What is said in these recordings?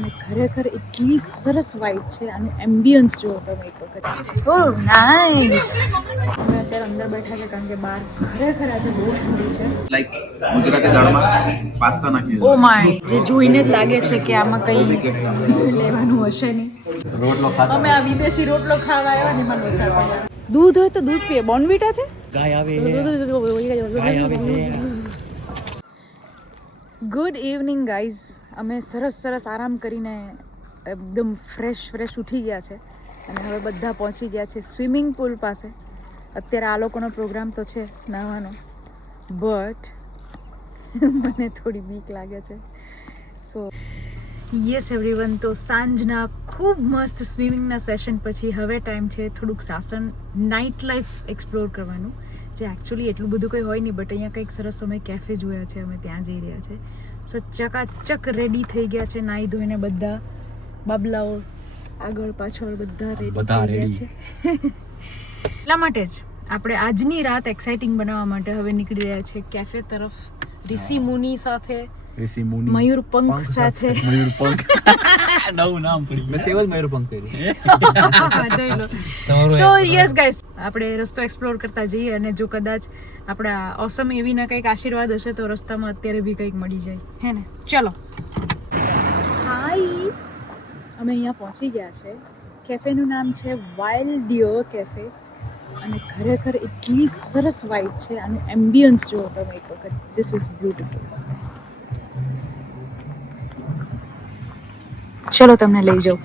અને ખરેખર એટલી સરસ વાઇબ છે. આનું એમ્બિયન્સ જુઓ તમે એક વખત. ઓહ નાઇસ. અમે અત્યારે અંદર બેઠા છે કારણ કે બહાર ખરેખર આજે બહુ ઠંડી છે. લાઈક ગુજરાતી દાળમાં પાસ્તા નાખી ઓ માય, જે જોઈને જ લાગે છે કે આમાં કંઈ લેવાનું હશે નહીં. રોટલો ખાતા અમે આ વિદેશી રોટલો ખાવા આવ્યા ને એમાં લોચા પડ્યા. દૂધ હોય તો દૂધ પીએ. બોર્નવિટા છે. ગાય આવે છે. Good evening guys. અમે સરસ આરામ કરીને એકદમ ફ્રેશ ઉઠી ગયા છે અને હવે બધા પહોંચી ગયા છે સ્વિમિંગ પુલ પાસે. અત્યારે આ લોકોનો પ્રોગ્રામ તો છે નહાવાનો, બટ મને થોડી બીક લાગે છે. સો યસ એવરીવન, તો સાંજના ખૂબ મસ્ત સ્વિમિંગના સેશન પછી હવે ટાઈમ છે થોડુંક સાસણ નાઇટ લાઈફ એક્સપ્લોર કરવાનું, જે એકચ્યુઅલી એટલું બધું કંઈ હોય નહીં, બટ અહીંયા કંઈક સરસ અમે કેફે જોયા છે, અમે ત્યાં જઈ રહ્યા છે. સો ચકાચક રેડી થઈ ગયા છે, નાહી ધોઈને બધા બાબલાઓ આગળ પાછળ બધા રેડી થઈ ગયા છે. એટલા માટે જ આપણે આજની રાત એક્સાઇટિંગ બનાવવા માટે હવે નીકળી રહ્યા છે કેફે તરફ. ઋષિ મુનિ સાથે, મયુરપંખ સાથે. નવું નામ પડી. મેં સેવલ મયુરપંખ કર્યું. જોઈ લો. તો યસ ગાઈસ, આપણે રસ્તો એક્સપ્લોર કરતા જઈએ અને જો કદાચ આપણા ઓસમ એવીના કંઈક આશીર્વાદ હશે તો રસ્તામાં અત્યારે બી કંઈક મળી જાય, હે ને? ચલો. હાય, અમે અહીંયા પહોંચી ગયા છે. કેફેનું નામ છે વાઇલ્ડ ડિયર કેફે અને ખરેખર એટલી સરસ વાઇબ છે. આનું એમ્બિયન્સ જુઓ તમે એક વખત. This is beautiful. ચલો તમને લઈ જાઉં.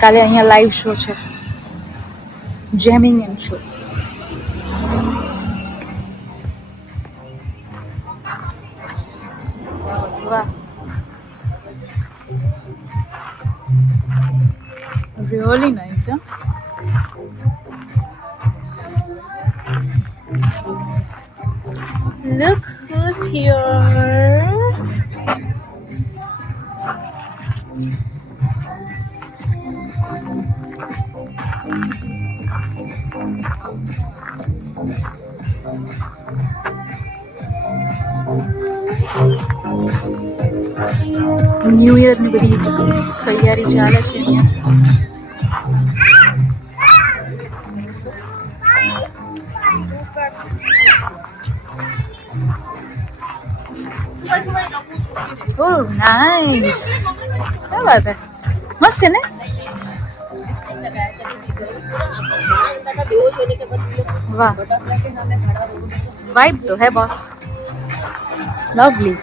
કાલે અહીંયા લાઈવ શો છે, જેમિંગ એન્ડ શો. વાહ, really nice, huh? Look who's here. New યરની બધી તૈયારી ચાલે છે અહીંયા. ઓહ નાઇસ, क्या बात है, मस्त है ना? वाह, वाइब तो है बॉस, लवली.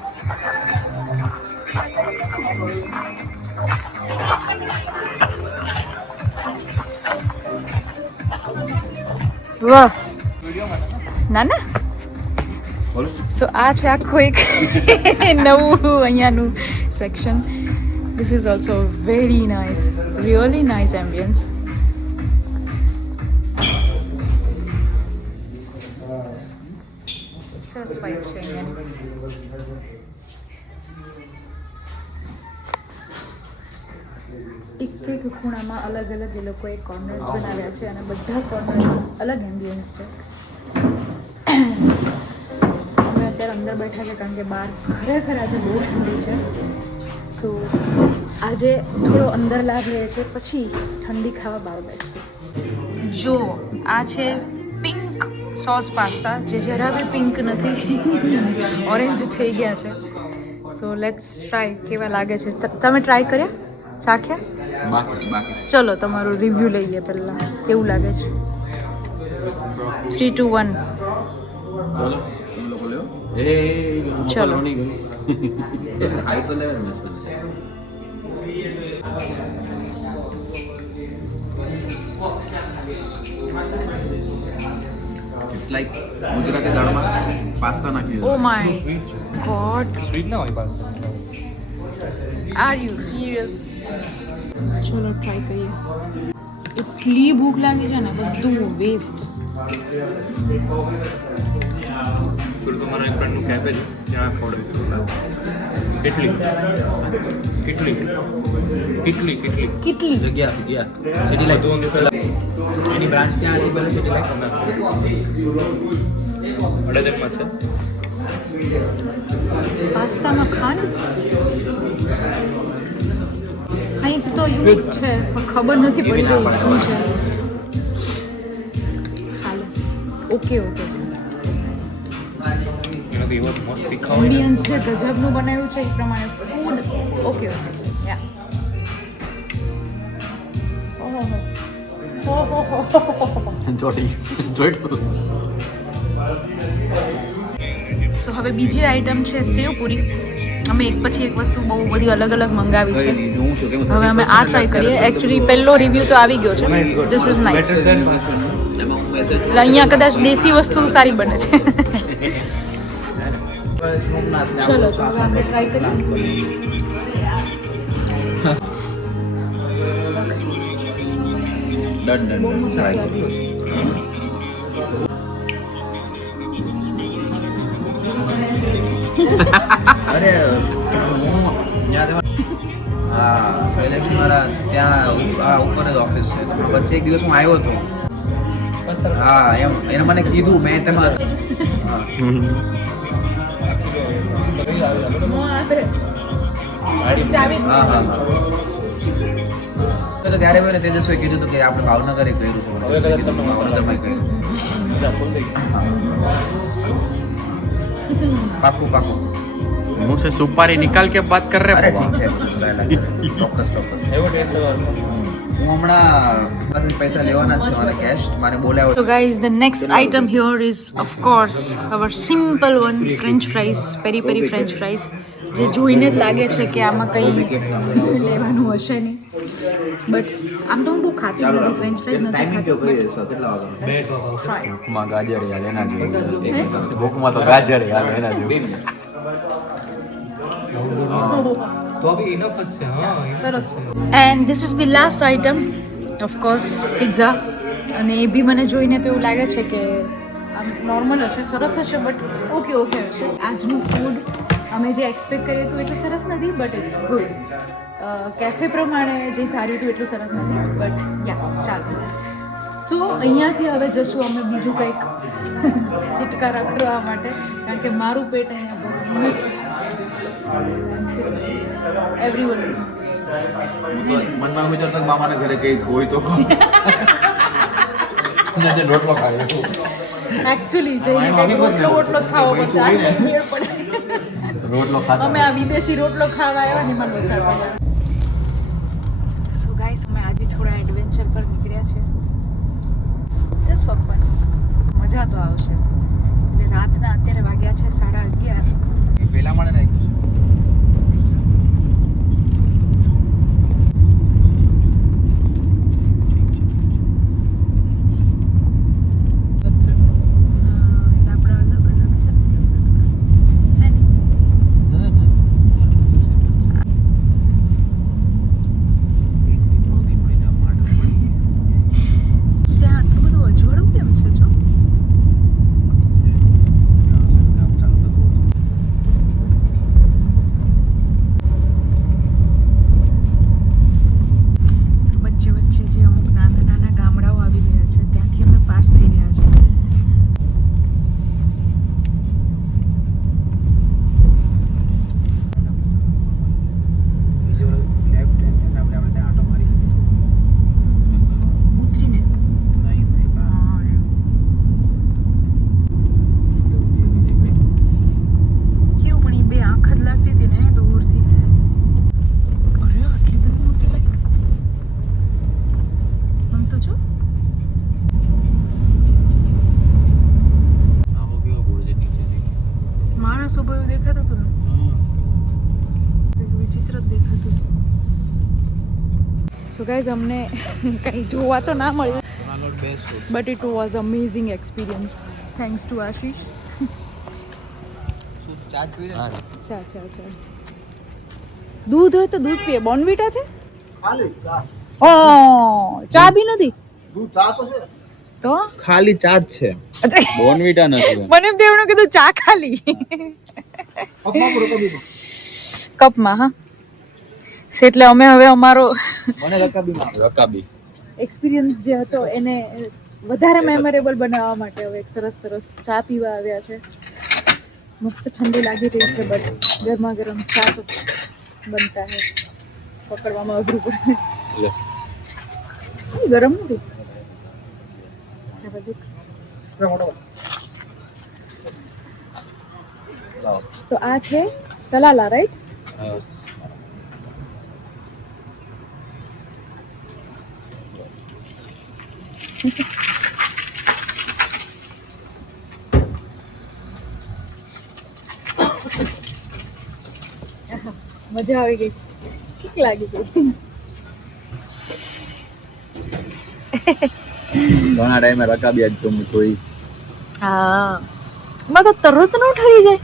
વાહ ના ના. સો આ છે આખું એક નવું અહીંયાનું section. This is also very nice, really nice ambience. સરસ વાઇબ છે અહીંયાની. એક ખૂણામાં અલગ અલગ એ લોકોએ કોર્નર્સ બનાવ્યા છે અને બધા કોર્નરમાં અલગ એમ્બિયન્સ છે. અમે અત્યારે અંદર બેઠા છે કારણ કે બહાર ખરેખર આજે બહુ ઠંડી છે. સો આજે થોડો અંદર લાભ લે છે, પછી ઠંડી ખાવા બહાર બેસશું. જો આ છે પિંક સોસ પાસ્તા, જે જરા બી પિંક નથી, ઓરેન્જ થઈ ગયા છે. સો લેટ્સ ટ્રાય કેવા લાગે છે. તમે ટ્રાય કર્યા, ચાખ્યા? બાકી. ચલો તમારો રિવ્યૂ લઈએ પહેલાં, કેવું લાગે છે? 3, 2, 1. ચલો. ખાઈ તો લેવા ને. ઇટ્સ લાઈક ગુજરાતી દાળમાં પાસ્તા નાખી. ઓ માય ગોડ, સ્વીટ ના હોય પાસ્તા. Are you serious? ચલો ટ્રાય કરીએ. એટલી ભૂખ લાગી છે ને, બધું વેસ્ટ. થોડું તમારા એક ફ્રેન્ડનું કેફે છે, ત્યાં ખવડાવ્યું. કેટલી જગ્યા સિટી લાઈક એની બ્રાન્ચ ત્યાં હતી પહેલા સિટી લાઈક અડદરમાં છે. પાસ્તામાં ખાંડ કંઈક તો યુનિક છે પણ ખબર નથી પડી રહી શું છે. ચાલો ઓકે ઓકે છે. એનાથી એવો મસ્ત તીખા હોય ને એમ્બિયન્સ જે ગજબનું બનાવ્યું છે એ પ્રમાણે ફૂડ ઓકે ઓકે છે. યા સો હવે બીજી આઈટમ છે સેવ પૂરી. અમે એક પછી એક વસ્તુ બહુ બધી અલગ અલગ મંગાવી છે. હવે અમે આ ટ્રાય કરીએ. એકચ્યુઅલી પહેલો રિવ્યૂ તો આવી ગયો છે. This is nice. એટલે અહીંયા કદાચ દેશી વસ્તુ સારી બને છે. ચલો તો હવે આપણે ટ્રાય કરીએ. ડન બહુ મસ્ત ટ્રાય લાગે. કર્યું અરે હું હા શૈલેષ મારા ત્યાં ઉપર જ ઓફિસ છે. વચ્ચે એક દિવસ હું આવ્યો હતો. હા એમ એને મને કીધું મેં તેમાં ચાવી હા હા હા તો ત્યારે મેં તેજસ્વી કીધું હતું કે આપણે ભાવનગરે કર્યું છે. હવે કદાચ તમને ભાવનગરમાં કર્યું. ફૂલ થઈ પાકું પાકું. मुंह से सुपारी निकाल के बात कर रहे અરે हैं ઠીક છે ચોક્કસ ચોક્કસ. એવો ટેસ્ટ હું હમણાં પૈસા લેવાના જ છું અને કેશ મને બોલાવ્યો. So guys, the next item here is of course our simple one, French fries, peri peri French fries. જે જોઈને જ લાગે છે કે આમાં કંઈ લેવાનું હશે નહીં. બટ આમ તો હું બહુ ખાતી નથી ફ્રેન્ચ ફ્રાઈઝ નથી ટાઈમિંગ ખાતી. કયો કહીએ કેટલા વાગે? Try. भूख में गाजर यार लेना એક चाहिए મિનિટ. भूख में तो गाजर यार लेना 2 चाहिए મિનિટ. તો અભી ઇનફ જ છે. હા સરસ. And this is the last item of course pizza. અને એ બી મને જોઈને તો એવું લાગે છે કે આમ નોર્મલ હશે, સરસ હશે, બટ ઓકે ઓકે હશે. આજનું ફૂડ અમે જે એક્સપેક્ટ કરીએ હતું એટલું સરસ નથી, બટ ઇટ્સ ગુડ. કેફે પ્રમાણે જે ધાર્યું હતું એટલું સરસ નથી, બટ યા ચાલો. સો અહીંયાથી હવે જશું અમે બીજું કંઈક ચિટકારા કરવા માટે, કારણ કે મારું પેટ અહીંયા ભરવું નથી. એવરીવન ઇઝ મનમાં વિચારતા મામાના ઘરે કંઈક હોય તો रोटलो खाए એકચ્યુઅલી જઈને કંઈક રોટલો વોટલો જ ખાવો પડશે. આ કંઈ મેળ પડે. रोटलो खाता અમે આ વિદેશી રોટલો ખાવા આવ્યા ને એમાં લોચા પડ્યા. સો ગાઈસ, અમે આજે થોડા એડવેન્ચર પર નીકળ્યા છે, જસ્ટ ફોર ફન. મજા તો આવશે જ. એટલે રાતના અત્યારે વાગ્યા છે 11:30. પેલા મને નાખ્યું છે. સો ગાઈઝ, અમને કંઈ જોવા તો ના મળ્યું, but it was amazing experience. Thanks to Ashish. અચ્છા અચ્છા અચ્છા. દૂધ હોય તો દૂધ પીએ. બોર્નવિટા છે? ઓ ચા બી નથી? તો ખાલી ચા જ છે. बोर्नविटा નથી મને એમ તેવું કીધું ચા ખાલી કપમાં. હા, એટલે અમે હવે અમારો રકાબી એક્સપિરિયન્સ જે હતો એને વધારે મેમોરેબલ બનાવવા માટે હવે એક સરસ સરસ ચા પીવા આવ્યા છે. મસ્ત ઠંડી લાગી રહી છે બટ ગરમા ગરમ ચા તો બનતા હે પકડવામાં અઘરું પડે લે ગરમ નથી લાવ તો આ છે તલાલા રાઈટ મજા આવી ગઈ ઠીક લાગી ગઈ ઘણા ટાઈમે રકાબી આજ જો જોઈ હા એમાં તો તરત ન ઠરી જાય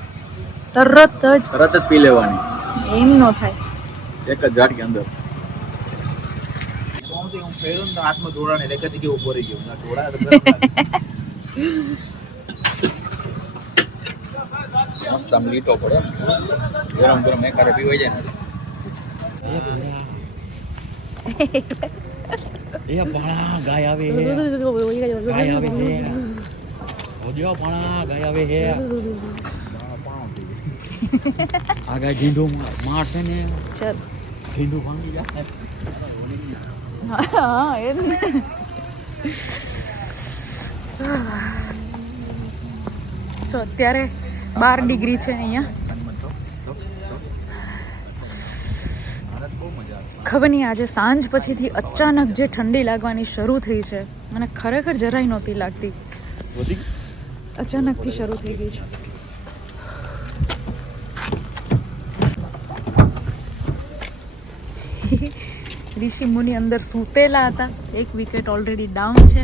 તરત જ તરત જ પી લેવાની એમ ન થાય એક જ ઝાટકી અંદર હું ફેરું ને હાથમાં જોડાને લેકતી કે ઉભો રહી ગયો ના જોડા તો મસ્ત આમ લીટો પડે ગરમ ગરમ એકારે પીવાઈ જાય ને એ પાણા ગાય આવે હે ગાય આવે હે ઓજો પાણા ગાય આવે હે આ ગાય ઢીંડો મારશે ને ચાલ ઢીંડો ભાંગી જાય હા એ જ ને સો અત્યારે 12 ડિગ્રી છે અહીંયા ખબર નહીં આજે સાંજ પછીથી અચાનક જે ઠંડી લાગવાની શરૂ થઈ છે મને ખરેખર જરાય નહોતી લાગતી અચાનકથી શરૂ થઈ ગઈ છે ઋષિ મુનિ અંદર સૂતેલા હતા એક વિકેટ ઓલરેડી ડાઉન છે